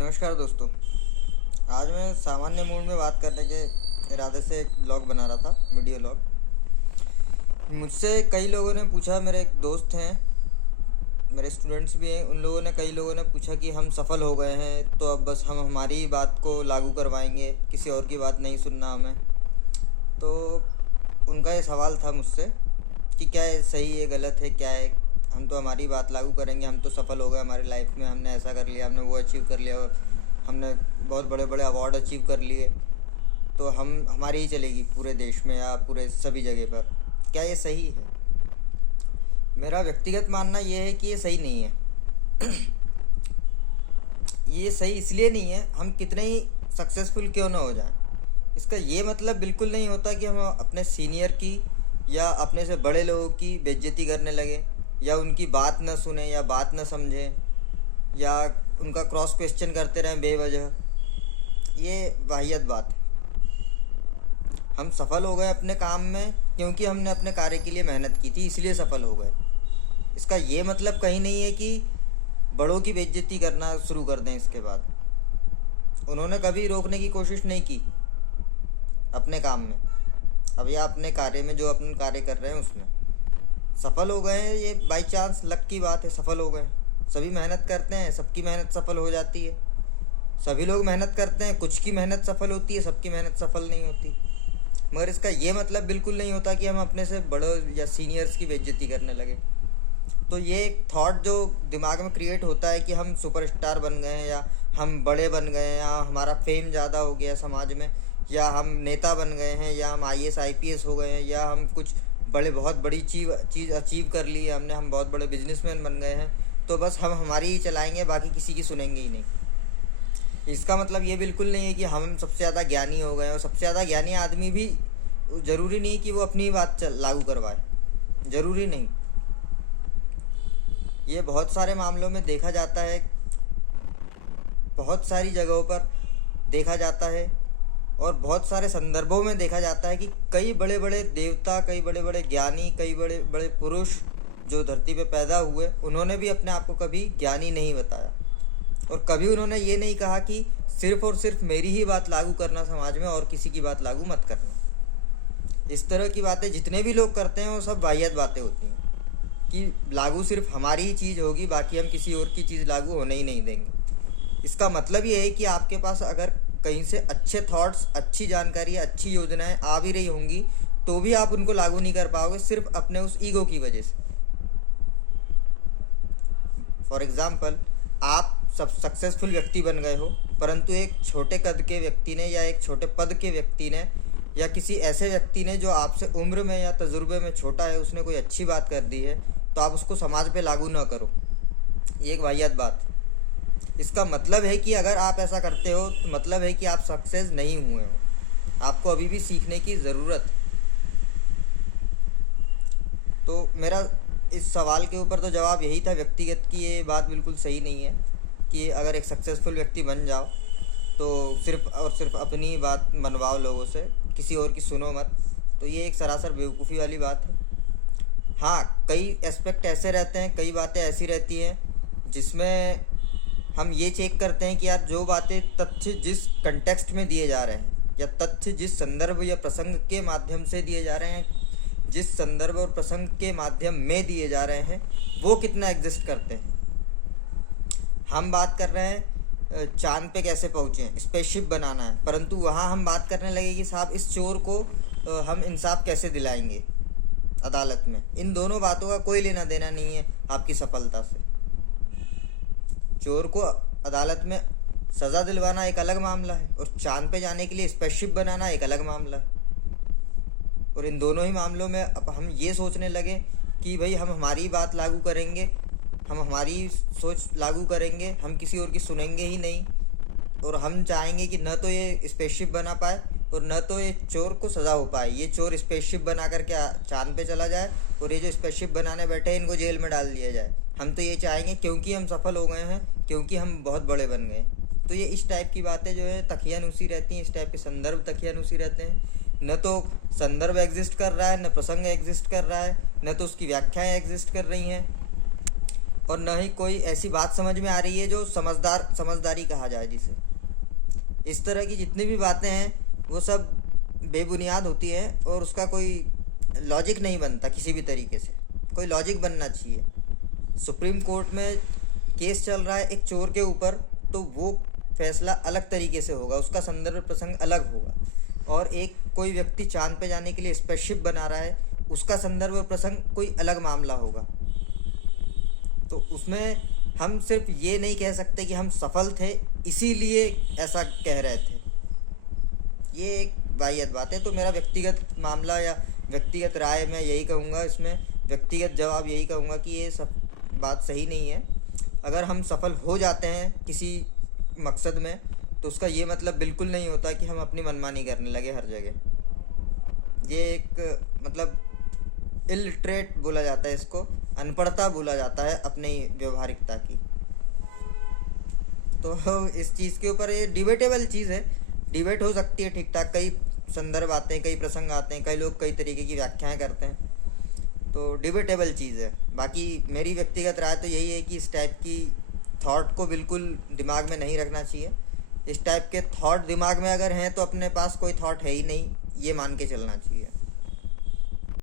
नमस्कार दोस्तों। आज मैं सामान्य मूड में बात करने के इरादे से एक ब्लॉग बना रहा था, वीडियो ब्लॉग। मुझसे कई लोगों ने पूछा, मेरे एक दोस्त हैं, मेरे स्टूडेंट्स भी हैं, उन लोगों ने कई लोगों ने पूछा कि हम सफल हो गए हैं तो अब बस हम हमारी ही बात को लागू करवाएंगे, किसी और की बात नहीं सुनना हमें। तो उनका ये सवाल था मुझसे कि क्या ये सही है, गलत है, क्या है। हम तो हमारी बात लागू करेंगे, हम तो सफल हो गए हमारी लाइफ में, हमने ऐसा कर लिया, हमने वो अचीव कर लिया, और हमने बहुत बड़े बड़े अवार्ड अचीव कर लिए, तो हम हमारी ही चलेगी पूरे देश में या पूरे सभी जगह पर। क्या ये सही है? मेरा व्यक्तिगत मानना ये है कि ये सही नहीं है। ये सही इसलिए नहीं है, हम कितने ही सक्सेसफुल क्यों ना हो जाएं, इसका ये मतलब बिल्कुल नहीं होता कि हम अपने सीनियर की या अपने से बड़े लोगों की बेइज्जती करने लगे, या उनकी बात न सुने या बात न समझें, या उनका क्रॉस क्वेश्चन करते रहें बेवजह। ये वाहियत बात है। हम सफल हो गए अपने काम में क्योंकि हमने अपने कार्य के लिए मेहनत की थी, इसलिए सफल हो गए। इसका ये मतलब कहीं नहीं है कि बड़ों की बेइज्जती करना शुरू कर दें इसके बाद। उन्होंने कभी रोकने की कोशिश नहीं की अपने काम में, अब या अपने कार्य में, जो अपने कार्य कर रहे हैं उसमें सफल हो गए हैं। ये बाई चांस लक की बात है, सफल हो गए। सभी मेहनत करते हैं, सबकी मेहनत सफल हो जाती है। सभी लोग मेहनत करते हैं, कुछ की मेहनत सफल होती है, सबकी मेहनत सफल नहीं होती। मगर इसका ये मतलब बिल्कुल नहीं होता कि हम अपने से बड़ों या सीनियर्स की बेइज्जती करने लगे। तो ये एक थॉट जो दिमाग में क्रिएट होता है कि हम सुपरस्टार बन गए हैं, या हम बड़े बन गए हैं, या हमारा फेम ज़्यादा हो गया समाज में, या हम नेता बन गए हैं, या हम आईएएस आईपीएस हो गए हैं, या हम कुछ बहुत बड़ी चीज़ अचीव कर ली है हमने, हम बहुत बड़े बिजनेसमैन बन गए हैं, तो बस हम हमारी ही चलाएंगे, बाकी किसी की सुनेंगे ही नहीं। इसका मतलब ये बिल्कुल नहीं है कि हम सबसे ज़्यादा ज्ञानी हो गए। और सबसे ज़्यादा ज्ञानी आदमी भी ज़रूरी नहीं कि वो अपनी ही बात लागू करवाए, ज़रूरी नहीं। ये बहुत सारे मामलों में देखा जाता है, बहुत सारी जगहों पर देखा जाता है, और बहुत सारे संदर्भों में देखा जाता है कि कई बड़े बड़े देवता, कई बड़े बड़े ज्ञानी, कई बड़े बड़े पुरुष जो धरती पे पैदा हुए, उन्होंने भी अपने आप को कभी ज्ञानी नहीं बताया, और कभी उन्होंने ये नहीं कहा कि सिर्फ और सिर्फ मेरी ही बात लागू करना समाज में, और किसी की बात लागू मत करना। इस तरह की बातें जितने भी लोग करते हैं वो सब वाहियत बातें होती हैं कि लागू सिर्फ हमारी ही चीज़ होगी, बाकी हम किसी और की चीज़ लागू होने ही नहीं देंगे। इसका मतलब ये है कि आपके पास अगर कहीं से अच्छे थॉट्स, अच्छी जानकारी, अच्छी योजनाएं आ भी रही होंगी, तो भी आप उनको लागू नहीं कर पाओगे, सिर्फ अपने उस ईगो की वजह से। फॉर एग्ज़ाम्पल, आप सब सक्सेसफुल व्यक्ति बन गए हो, परंतु एक छोटे कद के व्यक्ति ने, या एक छोटे पद के व्यक्ति ने, या किसी ऐसे व्यक्ति ने जो आपसे उम्र में या तजुर्बे में छोटा है, उसने कोई अच्छी बात कर दी है, तो आप उसको समाज पे लागू ना करो। ये एक वाहियात बात। इसका मतलब है कि अगर आप ऐसा करते हो तो मतलब है कि आप सक्सेस नहीं हुए हो, आपको अभी भी सीखने की ज़रूरत। तो मेरा इस सवाल के ऊपर तो जवाब यही था व्यक्तिगत, कि ये बात बिल्कुल सही नहीं है कि अगर एक सक्सेसफुल व्यक्ति बन जाओ तो सिर्फ और सिर्फ अपनी बात मनवाओ लोगों से, किसी और की सुनो मत। तो ये एक सरासर बेवकूफ़ी वाली बात है। हाँ, कई एस्पेक्ट ऐसे रहते हैं, कई बातें ऐसी रहती हैं जिसमें हम ये चेक करते हैं कि यार जो बातें, तथ्य जिस कंटेक्स्ट में दिए जा रहे हैं, या तथ्य जिस संदर्भ या प्रसंग के माध्यम से दिए जा रहे हैं, जिस संदर्भ और प्रसंग के माध्यम में दिए जा रहे हैं, वो कितना एग्जिस्ट करते हैं। हम बात कर रहे हैं चांद पे कैसे पहुँचे, स्पेसशिप बनाना है, परंतु वहाँ हम बात करने लगे कि साहब इस चोर को हम इंसाफ कैसे दिलाएंगे अदालत में। इन दोनों बातों का कोई लेना देना नहीं है आपकी सफलता से। चोर को अदालत में सज़ा दिलवाना एक अलग मामला है, और चांद पे जाने के लिए स्पेसशिप बनाना एक अलग मामला है। और इन दोनों ही मामलों में अब हम ये सोचने लगे कि भाई हम हमारी बात लागू करेंगे, हम हमारी सोच लागू करेंगे, हम किसी और की सुनेंगे ही नहीं, और हम चाहेंगे कि न तो ये स्पेसशिप बना पाए और न तो ये चोर को सज़ा हो पाए। ये चोर स्पेसशिप बना करके चांद पे चला जाए, और ये जो स्पेसशिप बनाने बैठे हैं इनको जेल में डाल दिया जाए। हम तो ये चाहेंगे क्योंकि हम सफल हो गए हैं, क्योंकि हम बहुत बड़े बन गए। तो ये इस टाइप की बातें जो है तकियानुसी रहती हैं, इस टाइप के संदर्भ तकियानुसी रहते हैं। न तो संदर्भ एग्जिस्ट कर रहा है, न प्रसंग एग्जिस्ट कर रहा है, न तो उसकी व्याख्याएँ एग्जिस्ट कर रही हैं, और न ही कोई ऐसी बात समझ में आ रही है जो समझदारी कहा जाए जिसे। इस तरह की जितनी भी बातें हैं वो सब बेबुनियाद होती हैं और उसका कोई लॉजिक नहीं बनता किसी भी तरीके से। कोई लॉजिक बनना चाहिए। सुप्रीम कोर्ट में केस चल रहा है एक चोर के ऊपर, तो वो फैसला अलग तरीके से होगा, उसका संदर्भ प्रसंग अलग होगा। और एक कोई व्यक्ति चांद पे जाने के लिए स्पेसशिप बना रहा है, उसका संदर्भ और प्रसंग कोई अलग मामला होगा। तो उसमें हम सिर्फ ये नहीं कह सकते कि हम सफल थे इसीलिए ऐसा कह रहे थे, ये एक वाहियत बात है। तो मेरा व्यक्तिगत मामला या व्यक्तिगत राय मैं यही कहूँगा, इसमें व्यक्तिगत जवाब यही कहूँगा कि ये सब बात सही नहीं है। अगर हम सफल हो जाते हैं किसी मकसद में तो उसका ये मतलब बिल्कुल नहीं होता कि हम अपनी मनमानी करने लगे हर जगह। ये एक मतलब इलिटरेट बोला जाता है इसको, अनपढ़ता बोला जाता है अपनी व्यवहारिकता की। तो इस चीज़ के ऊपर ये डिबेटेबल चीज़ है, डिबेट हो सकती है ठीक ठाक। कई संदर्भ आते हैं, कई प्रसंग आते हैं, कई लोग कई तरीके की व्याख्याएं करते हैं, तो डिबेटेबल चीज़ है। बाकी मेरी व्यक्तिगत राय तो यही है कि इस टाइप की थॉट को बिल्कुल दिमाग में नहीं रखना चाहिए। इस टाइप के थॉट दिमाग में अगर हैं तो अपने पास कोई थॉट है ही नहीं, ये मान के चलना चाहिए।